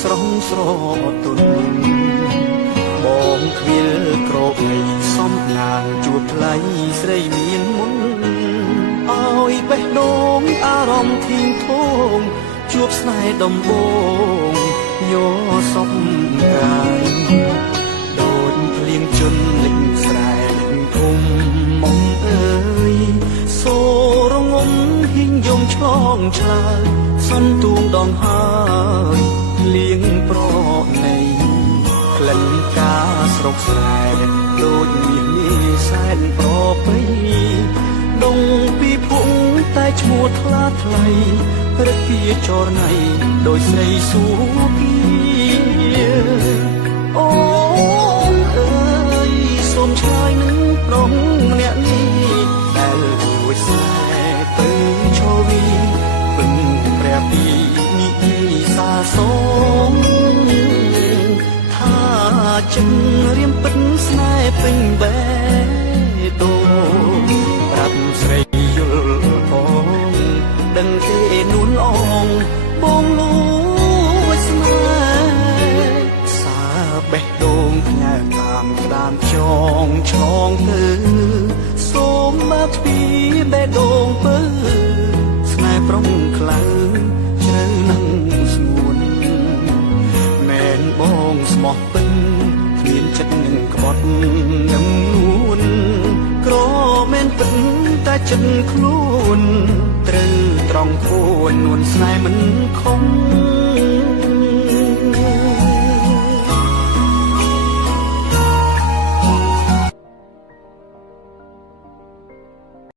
ស្រស់ស្រទន់បងគ្វិលក្រោកនៃសំណាងជួបថ្លៃស្រីមានមុនឲ្យបេះដូងអារម្មណ៍ធៀងធងជួបស្នេហ៍ដំបងញ័រសពកាយដូចភ្លៀងជន់លិចស្រែលិចភូមិមកអើយសូរងំហ៊ីងយំឆ្លងឆ្លើយសន្ទូងដងហើយលៀងប្រណីក្លិនការស្រុកស្រែដូចមានសែនប្រពៃដងពីភុងតែឈ្មោះថ្លាថ្លៃរកពីចរណៃដោយស្រីសួពីអូនអើយសូមឆ្លើយនឹងប្រុសម្នាក់នេះដែលរួចស្នេហ៍ទៅឈរវីពឹងព្រះពីនិសាសូមថាចិត្តរៀមពិតស្នេហ៍ពេញបេះដូងប្រាប់ស្រីយល់ផងដឹងទេនួនអងបងលួចស្នេហ៍សាបេះដូងផ្ញើតាមក្តាមចងឆ្លងទៅសូមបើកទ្វារបេះដូងពើស្នេហ៍ប្រុងខ្លាំងជ្រៅនឹងស្ងួនមែនបងស្មោះពិនគ្មានចិត្តនឹងក្បត់នឹងនួនក្រមែនពិនតែចិត្តខ្លួនត្រូវត្រង់ខ្លួននួនស្នេហ៍មិនខំ